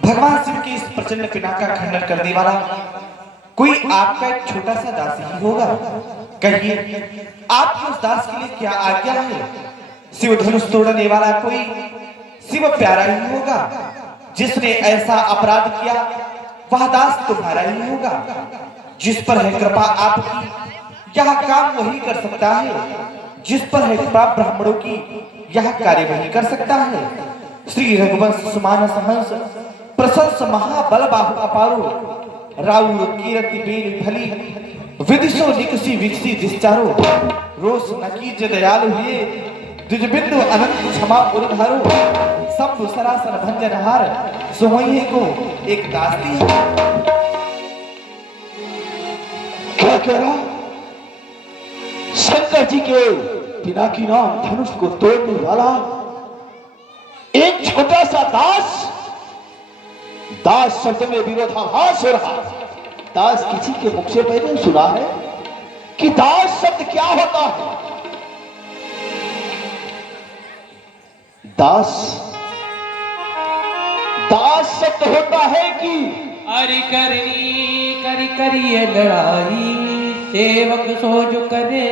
भगवान शिव की इस प्रचंड पिना का खंडन करने वाला कोई आपका एक छोटा सा दास ही होगा। कहिए आपकी उस दास के लिए क्या आज्ञा है। शिव धनुष तोड़ने वाला कोई शिव प्यारा ही होगा। जिसने ऐसा अपराध किया वह दास तुम्हारा ही होगा। जिस पर है कृपा आपकी यह काम वही कर सकता है। जिस पर है कृपा ब्राह्मणों की यह कार्य वही कर सकता है। श्री रघुवंश सुमानस हंस प्रशंस महाबल बाहु अपारो राउर कीरति बेल भली विदिशो निकसी विकसी दिश्चारो रोष नकीज दयालु हुए द्विजबिंदु अनंत क्षमा उर्धारो शंभु सरासन भंजनहार सोहइये को एक दास्ती है। क्या कह रहा? शंकर जी के पिनाकी नाम धनुष को तोड़ने वाला एक छोटा सा दास। दास शब्द में विरोधाभास हो रहा। दास किसी के मुख से पहले सुना है कि दास शब्द क्या होता है। दास दास शब्द होता है कि अरे करिए लड़ाई सेवक सो जो करे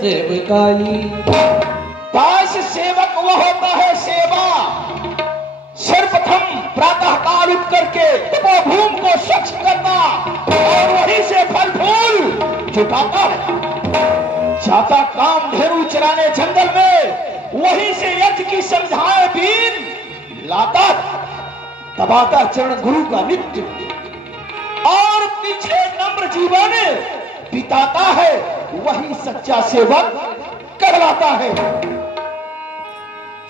सेवकाई। दास सेवक वो होता है सेवा। सर्वप्रथम प्रातः काल उठ करके तपोभूमि को स्वच्छ करना और वहीं से फल फूल जुटाता है। जाता काम ढेरू चराने जंगल में वहीं से यज्ञ की समझाएं बीन लाता दबाता चरण गुरु का नित्य और पीछे नम्र जीवन बिताता है। वही सच्चा सेवक कहलाता है।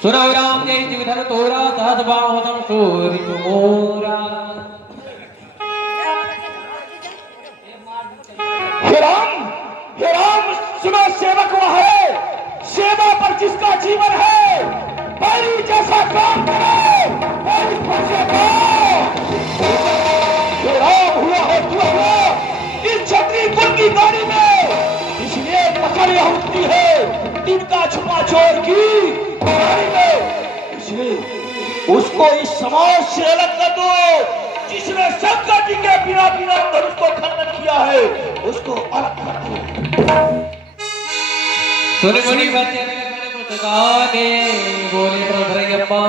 सुनो राम जय जीवधर तोरा सहस बाहो तम सूरि तुमोरा। हे राम सुनो सेवक वह है सेवा पर जिसका जीवन है। बैरी जैसा काम करे बैरी फंसे हे राम हुआ है तू हुआ इस छतरी कुल की गाड़ी में। इसलिए पकड़ यह उठती है तिनका छुपा चोर की गाड़ी में। इसलिए उसको इस समाज से अलग कर दो। जिसने शंकर जी के बिना बिना धनुष को खंडन किया है उसको अलग कर दो। सुन मुनि बच्चे पुस्तकाने बोले प्रभु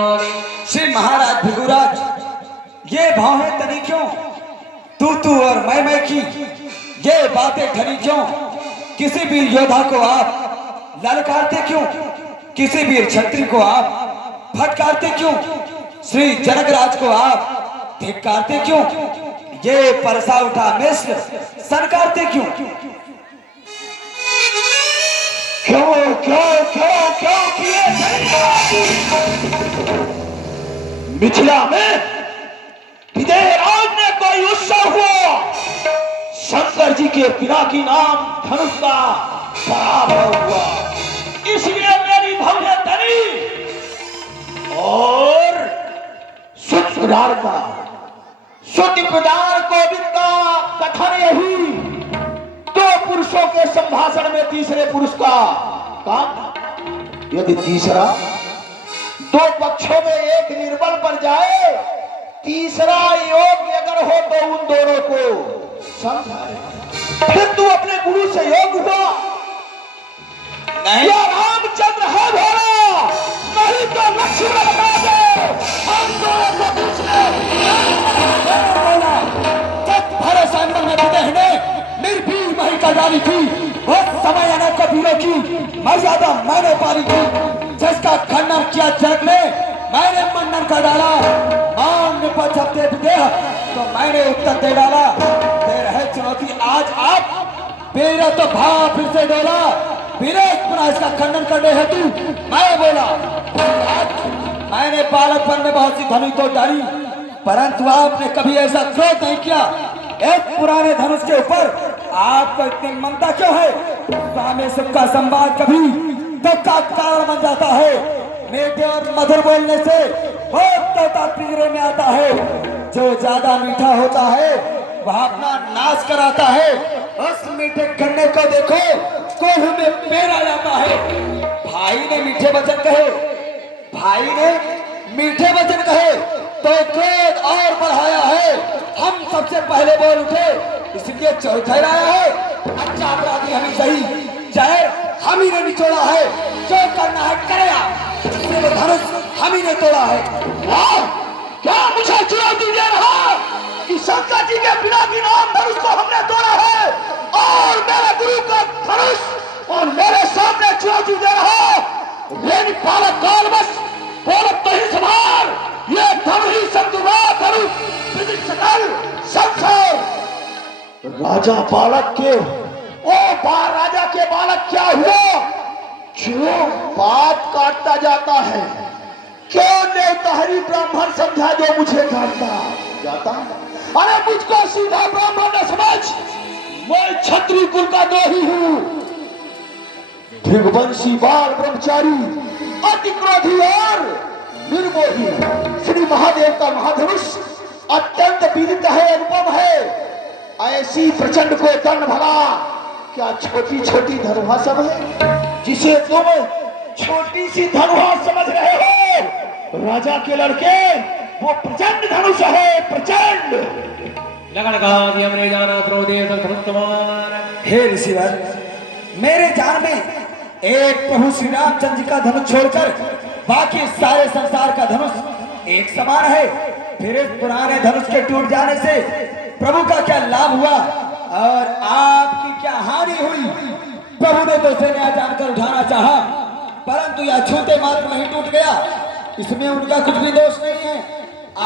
श्री महाराज भृगुराज ये भाव है तनी क्यों तू और मैं की ये बातें ठनी क्यों। किसी भी योद्धा को आप ललकारते क्यों। किसी भी क्षत्रिय को आप फटकारते क्यों। श्री जनकराज को आप धिक्कारते क्यों। ये परसा उठा मिश्र सरकारते क्यों। क्यों क्यों क्यों क्यों किए मिथिला में विदेहराज में कोई उत्सव हुआ। शंकर जी के पिनाकी नाम धनुष का पराभव हुआ। इसलिए मेरी भव्य धनी और सूत्रधार का सूत्रधार गोविंद का कथन यही दो पुरुषों के संभाषण में तीसरे पुरुष का काम। यदि तीसरा दो पक्षों में एक निर्बल बन जाए तीसरा योग्य अगर हो तो उन दोनों को समझाए। फिर तू अपने गुरु से योग हुआ नहीं या रामचंद्र है भोला नहीं तो लक्ष्मण बता दे। हम दोनों को पूछने भरे सामने में विदेह निर्भीर मही का डाली थी। उस समय अनेक कबीरों की मर्यादा मैंने पारी थी। जिसका खंडन किया जग ने मैंने मंडन का डाला। मांग पर जब दे विदेह तो मैंने उत्तर दे डाला। दे रहे चुनौती आज आप मेरा तो भाव फिर से डोला। विरोध पुनः इसका खंडन करने हेतु मैं बोला। मैंने बालकपन में बहुत सी धनुष तो डाली परंतु आपने कभी ऐसा क्रोध नहीं किया। एक पुराने धनुष के ऊपर आपको इतनी ममता क्यों है। स्वामी सुख का संवाद कभी दुख का कारण बन जाता है। मीठे और मधुर बोलने से बहुत तोता पिंजरे में आता है। जो ज्यादा मीठा होता है वह अपना नाश कराता है। उस मीठे गन्ने को देखो कोल्ह में पेड़ आ जाता है। भाई ने मीठे वचन कहे तो क्रोध और बढ़ाया है। हम सबसे पहले बोल उठे, इसलिए चोर ठहराया है। अच्छा अपराधी हम ही सही, जहर हम ही ने निचोड़ा है। जो करना है करेगा, सिर्फ धनुष हम ही ने तोड़ा है। वाह! क्या मुझे चुनौती दे रहा कि शंकर जी के बिना की नाम धनुष को हमने तोड़ा है, और मेरे गुरु का धनुष और मेरे सामने चुनौती दे रहा। रेनी पालक काल बस बोलत तो ही संभाल, ये धनुष ही संतुला धनुष विदित सकल संसार। राजा बालक के, ओ राजा के बालक क्या हुआ जो बात काटता जाता है? क्यों नेवतारी ब्राह्मण समझा जो मुझे काटता जाता? अरे मुझको सीधा ब्राह्मण न समझ, मैं क्षत्रिय कुल का द्रोही हूँ। भृगवंशी बाल ब्रह्मचारी, अति क्रोधी और निर्मोही। श्री महादेव का महाधनुष अत्यंत विदित है, अनुपम है। ऐसी प्रचंड को दंड भला क्या छोटी छोटी धनुहा सब है, जिसे तुम छोटी सी धनुहा समझ रहे हो? राजा के लड़के, वो प्रचंड धनुष है, प्रचंड। हे ऋषिवर, मेरे जान में एक प्रभु श्री रामचंद्र जी का धनुष छोड़कर बाकी सारे संसार का धनुष एक समान है। फिर इस पुराने धनुष के टूट जाने से प्रभु का क्या लाभ हुआ और आपकी क्या हानि हुई? प्रभु ने तो इसे नया जानकर उठाना चाहा, परंतु यह छूते मात्र नहीं टूट गया। इसमें उनका कुछ भी दोष नहीं है।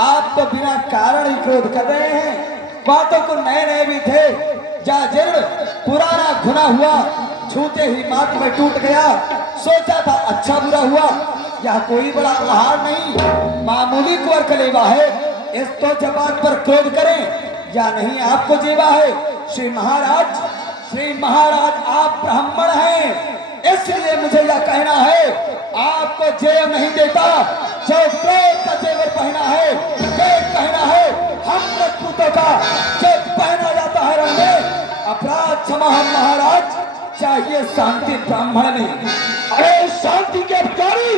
आप तो बिना कारण ही क्रोध कर रहे हैं। बातों को नए नए भी थे, जा जीर्ण पुराना घुना हुआ छूते ही मात्र में टूट गया। सोचा था अच्छा बुरा हुआ, यह कोई बड़ा आहार नहीं, मामूली कुंवर कलेवा है। इस तो जबान पर क्रोध करें या नहीं आपको जेवा है। श्री महाराज आप ब्राह्मण हैं, इसलिए मुझे यह कहना है, आपको जेव नहीं देता जो क्रोध का जेवर पहना है। ये कहना है हम राजपूतों का जो पहना जाता है रंग में। अपराध क्षमा हम महाराज, चाहिए शांति ब्राह्मण में। अरे शांति के अधिकारी,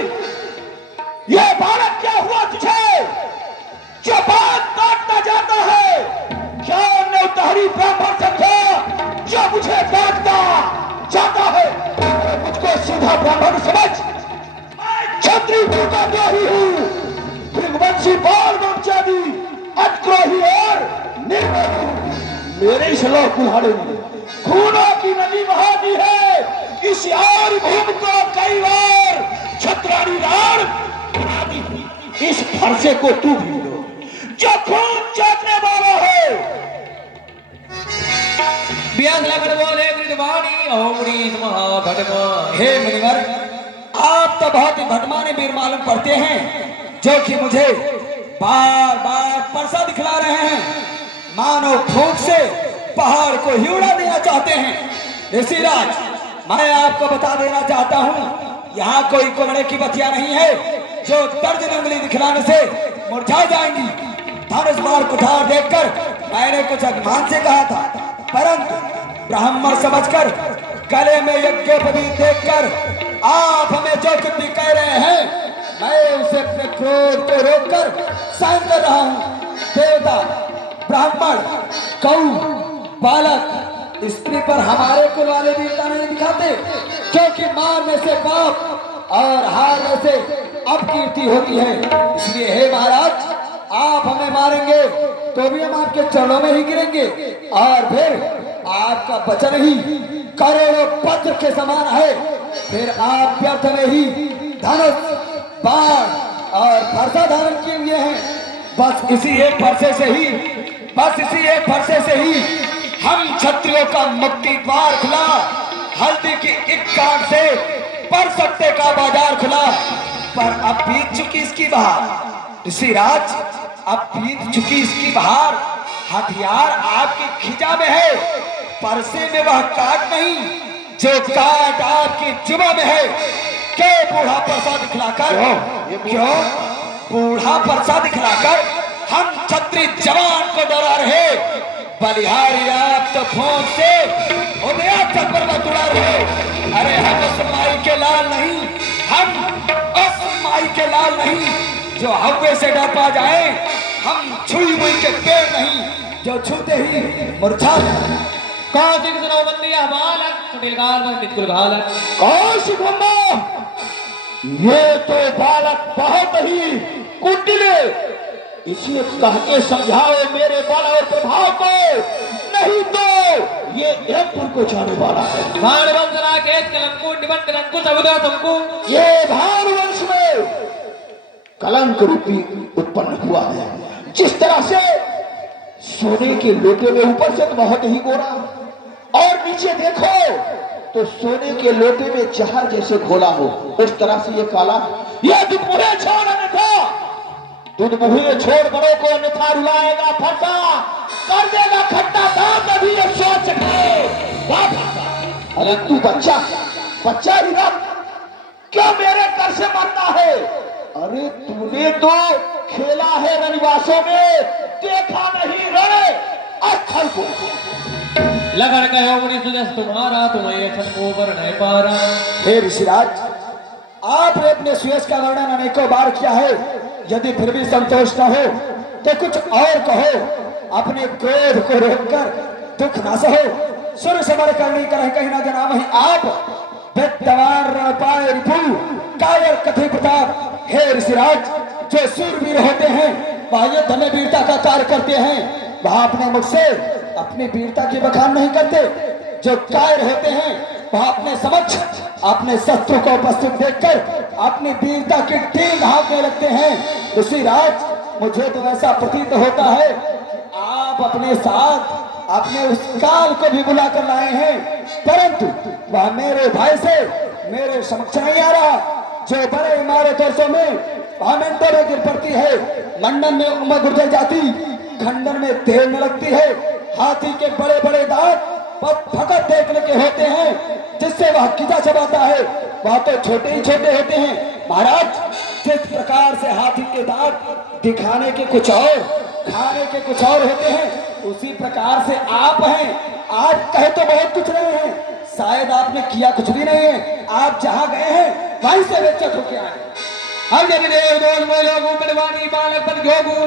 ये बालक क्या हुआ तुझे जो बात काटता जाता है? क्या नेवतारी ब्राह्मण समझा जो मुझे काटता जाता है? मुझको सीधा ब्राह्मण समझ, मैं क्षत्रिय कुल का द्रोही हूँ। भृगवंशी बाल ब्रह्मचारी, अतिक्रोही और निर्मोही। मेरे इस लौह कुल्हाड़े में खूनों की नदी बहा दी है। इस यार भूमि को कई बार छत्रारी राण बना दी। इस फरसे को तू भी लो जो खून चाटने वाला है। हे मुनिवर, आप तो बहुत ही भटमाने वीर मालूम पड़ते हैं, जो कि मुझे बार बार परसा दिखला रहे हैं। मानो फूंक से पहाड़ को ही उड़ा देना चाहते हैं। ऋषिराज, मैं आपको बता देना चाहता हूँ, यहाँ कोई कुमड़े की बतिया नहीं है जो दर्जन उंगली दिखलाने से मुरझा जाएंगी। धनुष बाण कुठार देखकर मैंने कुछ अभिमान से कहा था, परंतु ब्राह्मण समझकर गले में यज्ञोपवीत देखकर आप हमें जो कुछ भी कह रहे हैं, मैं उसे अपने क्रोध को रोककर सहन कर रहा हूँ। देवता, ब्राह्मण, कऊ, बालक, स्त्री पर हमारे कुल वाले वीरता नहीं दिखाते, क्योंकि मारने से पाप और हारने से अपकीर्ति होती है। इसलिए हे महाराज, आप हमें मारेंगे तो भी हम आपके चरणों में ही गिरेंगे, और फिर आपका वचन ही करोड़ों पत्र के समान है। फिर आप व्यर्थ में ही धनुष, बाण और फरसा धारण किए हुए हैं। बस इसी एक फरसे से ही हम क्षत्रियों का मुक्ति द्वार खुला। हल्दी की एक काट से पर सत्ते का बाजार खुला, पर अब बीत चुकी इसकी बहार। ऋषिराज, अब बीत चुकी इसकी बहार। हथियार आपकी खिजा में है, परसे में वह काट नहीं जो काट आपकी जुबा में है। क्यों बूढ़ा परसा दिखलाकर हम छत्री जवान को डरा रहे? बलिहारी आप तो फोन से उदया चक्कर में उड़ा रहे। अरे हम उस माई के लाल नहीं जो हव्वे से डर पा जाए। हम छुए जो छूते ही मुरझा जाए। कौशिक सुनो बंदिया बालक कुटिल काल पंडित कुल घालक। कौशिक बंदा, ये तो बालक बहुत ही कुटिल है, इसे कह के समझाओ मेरे बल और प्रभाव को, नहीं तो ये यमपुर को जाने वाला है। भानुवंश राकेश कलंकु निबंध अंकुश अवधा तुमको। ये भानुवंश में कलंक रूपी उत्पन्न हुआ है। जिस तरह से सोने के लोटे में ऊपर से तो बहुत ही गोरा और नीचे देखो तो सोने के लोटे में जहर जैसे घोला हो, उस तरह से ये काला। ये दुधमुहे छोड़ अन्यथा, दुधमुहे छोड़ बड़ों को अन्यथा रुलाएगा, फंसा कर देगा खट्टा दांत, अभी ये सोच के। अरे तू बच्चा बच्चा ही ना, क्या मेरे कर से मरना है? अरे तूने तो खेला है रनिवासों में, देखा नहीं रे अस्थल को। लगन कहो मुनि सुजस तुम्हारा, तुम्हें छन को वर नहीं पारा। हे ऋषिराज, आपने अपने सुयश का वर्णन अनेकों बार किया है, यदि फिर भी संतोष न हो तो कुछ और कहो। अपने क्रोध को रोककर दुख न सहो, सुर समर करनी कर कहीं न जना वहीं आप विद्वान रणपाय रिपु कायर कथि प्रताप। हे ऋषिराज, जो सूरवीर होते हैं वह युद्ध में वीरता का कार्य करते हैं, वह अपने मुख से अपनी वीरता की बखान नहीं करते। जो कायर होते हैं वह अपने समक्ष अपने शत्रु को उपस्थित देखकर अपनी वीरता की टींग हाँकने लगते हैं। ऋषिराज, मुझे तो ऐसा प्रतीत होता है आप अपने साथ अपने उस काल को भी बुला कर लाए हैं, परंतु वह मेरे भाई से मेरे समक्ष नहीं आ रहा। जो बड़े इमारतों में मिनटों में गिर पड़ती है, मंडन में उम्र गुर्जर जाती, खंडन में तेल न लगती है, हाथी के बड़े बड़े दांत फकत देखने के होते हैं, जिससे वह किजा चबाता है वह तो छोटे ही छोटे होते हैं। महाराज, जिस प्रकार से हाथी के दांत दिखाने के कुछ और खाने के कुछ और होते हैं, उसी प्रकार से आप हैं। आप कहे तो बहुत कुछ रहे हैं, शायद आपने किया कुछ भी नहीं है। आप जहाँ गए हैं वहीं से बेचत होके आए। हम जब देव दोष मोजोगु कड़वानी बालक पर जोगु।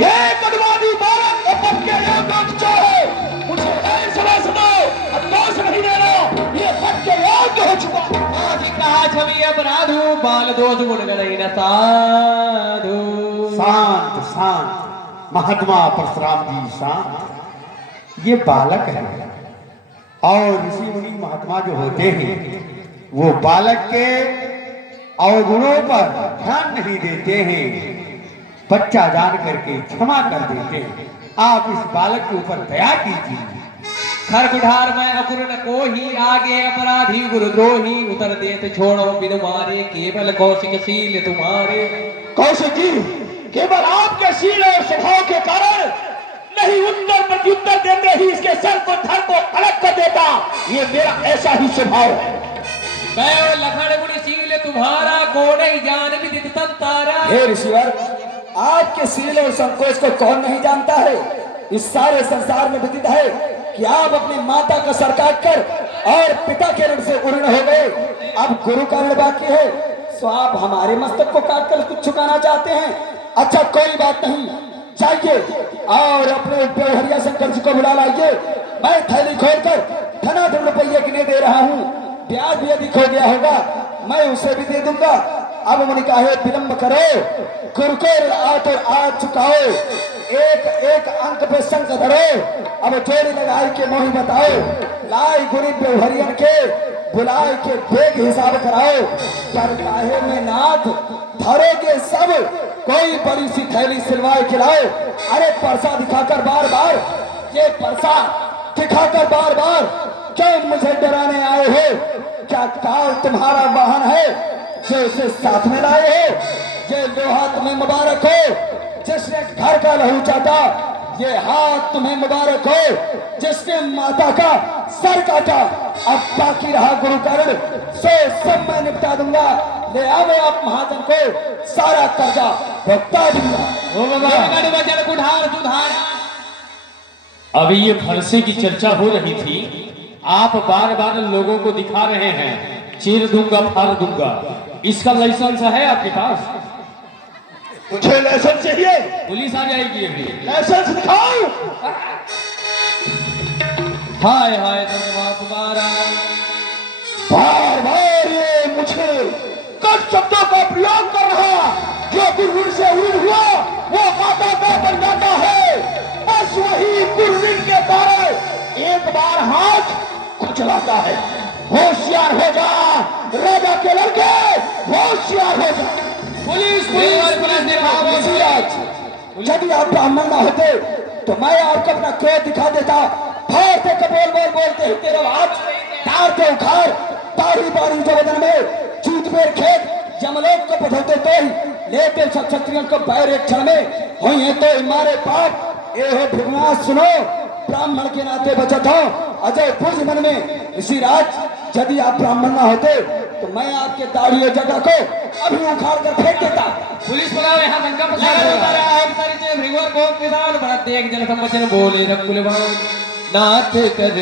ये कड़वानी बालक अपन के योग चाहे, मुझे नहीं समझ दो, अब दोष नहीं देना, ये पट के योग हो चुका। आज कहा छवि अपराधु, बाल दोष गुण गई न साधु। शांत शांत महात्मा परशुराम जी शांत। ये बालक है और ऋषि मुनि महात्मा जो होते हैं वो बालक के अवगुणों पर ध्यान नहीं देते हैं, बच्चा जान करके क्षमा कर देते हैं। आप इस बालक के ऊपर दया कीजिए। खरकुठार में अकुर न को ही, आगे अपराधी गुरुद्रोही, उतर देत छोड़ो बिन मारे, केवल कौशिक शील तुम्हारे। कौशिक जी, केवल आपके शील और स्वभाव के कारण नहीं उत्तर प्रत्युत्तर देते ही इसके सर को धड़ को अलग कर देता, ये मेरा ऐसा ही स्वभाव है। मैं लखन मुनि शील तुम्हारा, को नहीं जान विदित संतारा। हे ऋषिवर, आपके शील और संकोच को कौन नहीं जानता है? इस सारे संसार में विदित है कि आप अपनी माता का सर काट कर और पिता के ऋण से उर्ण हो गए, अब गुरु का ऋण बाकी है, सो आप हमारे मस्तक को काट कर कुछ चुकाना चाहते हैं। अच्छा, कोई बात नहीं, जाइए और अपने बेहरिया शंकर जी को बुला लाइए। मैं थैली खोलकर धनाधन रुपये गिने दे रहा हूँ, ब्याज भी यदि खो गया होगा मैं उसे भी दे दूंगा। अब मुनि कहे विलंब करो, गुरु को आज चुकाओ, एक एक अंक पे शंख धरो, अब जोड़ी लगाई के मोही बताओ, लाई गुरी पे हरियन के बुलाए के बेग हिसाब कराओ। पर काहे में नाथ धरोगे सब, कोई बड़ी सी थैली सिलवाए खिलाओ। अरे परसा दिखाकर बार बार, ये परसा दिखाकर बार बार क्यों मुझे डराने आए हो? क्या काल तुम्हारा वाहन है जो इसे साथ में लाए हो? ये लोहा तुम्हें मुबारक हो जिसने घर का लहू चाटा, ये हाथ तुम्हें मुबारक हो जिसने माता का सर काटा। अब बाकी रहा गुरु का ऋण, सो सब मैं निपटा दूंगा। ले आओ आप महाजन को, सारा कर्जा भुगता दूंगा। अभी ये फरसे की चर्चा हो रही थी, आप बार बार लोगों को दिखा रहे हैं चीर दूंगा फाड़ दूंगा, इसका लाइसेंस है आपके पास? तुझे लाइसेंस चाहिए? पुलिस आ जाएगी अभी। लाइसेंस दिखाओ। हाय हाय धन्यवाद तुम्हारा। बार बार ये मुझे कट शब्दों का प्रयोग कर रहा, जो गुरविन से उड़ हुआ वो माता का बन जाता है। बस वही गुरविन के कारण एक बार हाथ खुजलाता है। होशियार हो जा राजा के लड़के, होशियार हो जा। पुलिस पुलिस पुलिस यदि आप ब्राह्मण ना होते तो मैं आपको अपना क्रोध दिखा देता। फाड़ते कपोल बोल बोलते ही तेरे हाथ तारते उखाड़, तारी बारी जो बदन में चूत पेड़ खेत यमलोक को पधोते तो ही लेते सब क्षत्रियों को पैर एक क्षण में हुई है तो मारे पाप। ए हो भगवान सुनो, ब्राह्मण के नाते बचत हो अजय पुरुष मन में ऋषि राज। यदि आप ब्राह्मण ना होते तो मैं आपके दाढ़ी और जगह को अभी उखाड़ कर फेंक देता। पुलिस बुलाओ, यहाँ दंगा फसाद हो रहा है। परिचय भृगुवर को किसान बड़ा देख जन संवचन बोले रकुल भाव नाथ कर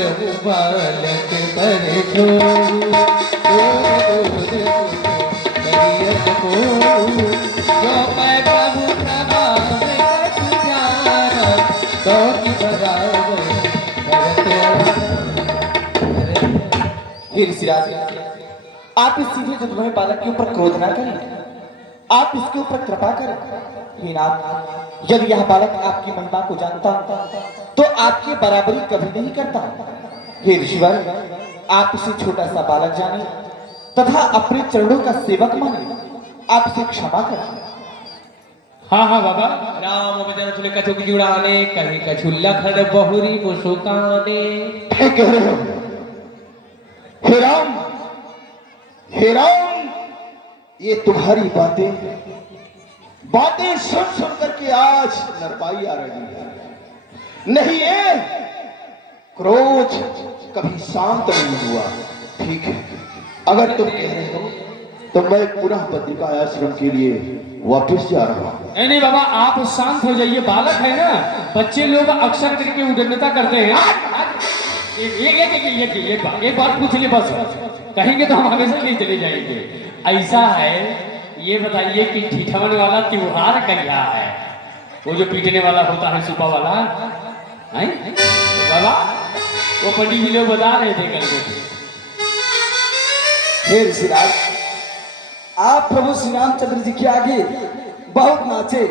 बालक पर जो मैं प्रभु प्रभाव तो की हे ऋषिराज, आप इस सीधे जुगनुमे बालक के ऊपर क्रोध ना करें, आप इसके ऊपर कृपा करें। हे नाथ, यदि यह बालक आपकी महिमा को जानता तो आपकी बराबरी कभी नहीं करता। हे ऋषिवर, आप इसे छोटा सा बालक जाने तथा अपने चरणों का सेवक माने, आप इसे क्षमा करें। हाँ हाँ बाबा। राम भजन सुने कछु जुड़ाने कहीं कछु लखन बहुरी मुस्काने। कह रहे हो हे राम, हे राम, ये तुम्हारी बातें सुन सुन करके आज नरपाई आ रही है। नहीं ये क्रोध कभी शांत नहीं हुआ। ठीक है, अगर तुम कह रहे हो तो मैं पुनः बद्रिका आश्रम के लिए वापस जा रहा हूँ। नहीं बाबा, आप शांत हो जाइए। बालक है ना, बच्चे लोग अक्सर करके उद्दंडता करते हैं। एक बात पूछ ले बस, कहेंगे तो हम हमेशा नहीं चले जाएंगे। ऐसा है, ये बताइए कि ठिठवन वाला त्योहार क्या है? वो जो पीटने वाला होता है सुपा वाला है बाबा, वो पंडित जी लोग बता रहे थे कल को। हे ऋषिराज, आप प्रभु श्री रामचंद्र जी के आगे बहुत नाचे,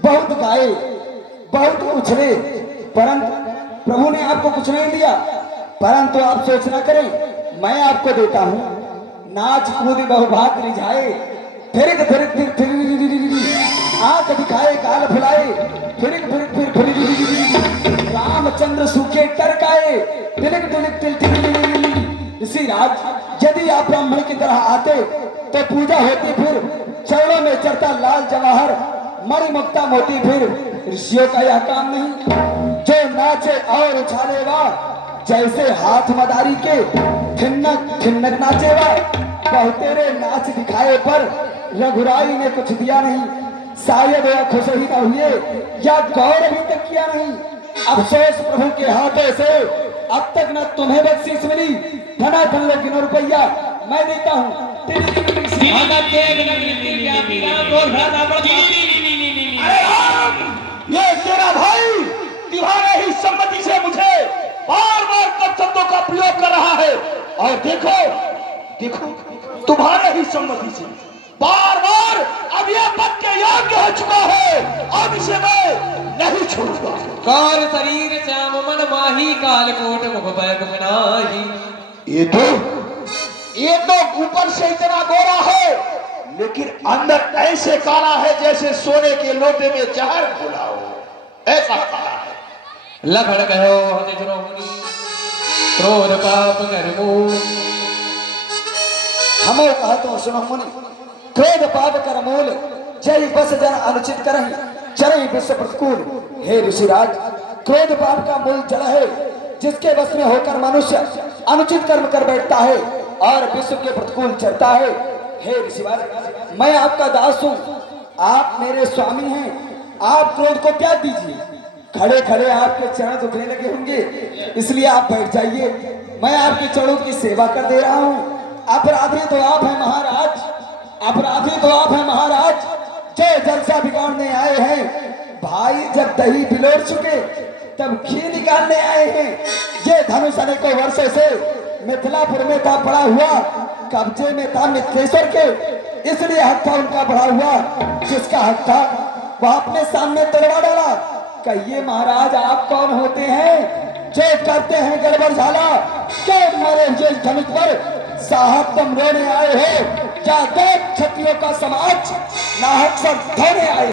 बहुत गाए, बहुत उछले, परंतु प्रभु ने आपको कुछ नहीं दिया। परंतु आप सोच ना करें, मैं आपको देता हूँ। नाच कूद बहुभाग रिझाए, फिर आंख दिखाए, गाल फुलाए, फिर रामचंद्र सूखे टरकाए, ऋषि राज, यदि आप ब्राह्मण की तरह आते तो पूजा होती, फिर चरणों में चढ़ता लाल जवाहर मणि मुक्ता मोती। फिर ऋषियों का यह काम नहीं जो नाचे और उछालेगा, जैसे हाथ मदारी के थिन्नक थिन्नक नाचेगा। बहुतेरे नाच दिखाए पर रघुराई ने कुछ दिया नहीं। शायद वह खुश ही न हुए या गौर अभी तक किया नहीं। अफसोस प्रभु के हाथों से अब तक न तुम्हें बख्शीश मिली, धना धन लेकिन रुपया मैं देता हूँ। ये तेरा भाई तुम्हारे ही सम्मति से मुझे बार बार कट शब्दों का प्रयोग कर रहा है, और देखो देखो तुम्हारे ही सम्मति से बार बार अब यह पद के योग्य हो चुका है। अब इसे मैं नहीं छोड़ूंगा। काल शरीर श्याम मन माही, काल कोट मुख बैग मनाही। ये तो ऊपर से इतना गोरा है, लेकिन अंदर ऐसे काला है जैसे सोने के लोटे में जहर घोला हो, ऐसा काला है। लखड़ कहो हते श्रोमणि, क्रोध पाप कर्मो। हमें कहा तो सुनो मुनि, क्रोध पाप कर मूल, जय बस जन अनुचित करहि, चरहि विश्व प्रतिकूल। हे ऋषिराज, क्रोध पाप का मूल जड़ है, जिसके बस में होकर मनुष्य अनुचित कर्म कर बैठता है और विश्व के प्रतिकूल चलता है। हे ऋषिराज, मैं आपका दास हूँ, आप मेरे स्वामी हैं, आप क्रोध को त्याग दीजिए। खड़े खड़े आपके चरण दुखने लगे होंगे, इसलिए आप बैठ जाइए। मैं आपके चरणों की सेवा कर दे रहा हूँ। अपराधी तो आप हैं महाराज, अपराधी तो आप हैं महाराज, जो जलसा बिगाड़ने आए हैं। भाई जब दही बिलोड़ चुके तब घी निकालने आए हैं। ये धनुष अनेकों वर्षों से मिथिलापुर में था पड़ा हुआ, कब्जे में था मिथिलेश्वर के, इसलिए हक था उनका बढ़ा हुआ। जिसका हक था वह अपने सामने तलवा डाला। कहिए महाराज आप कौन होते हैं जो करते हैं गड़बड़ झाला? क्या मरे हुए धनुष पर साहब तुम रोने आए हो? क्या देख क्षत्रियों का समाज नाहक सर धोने आए?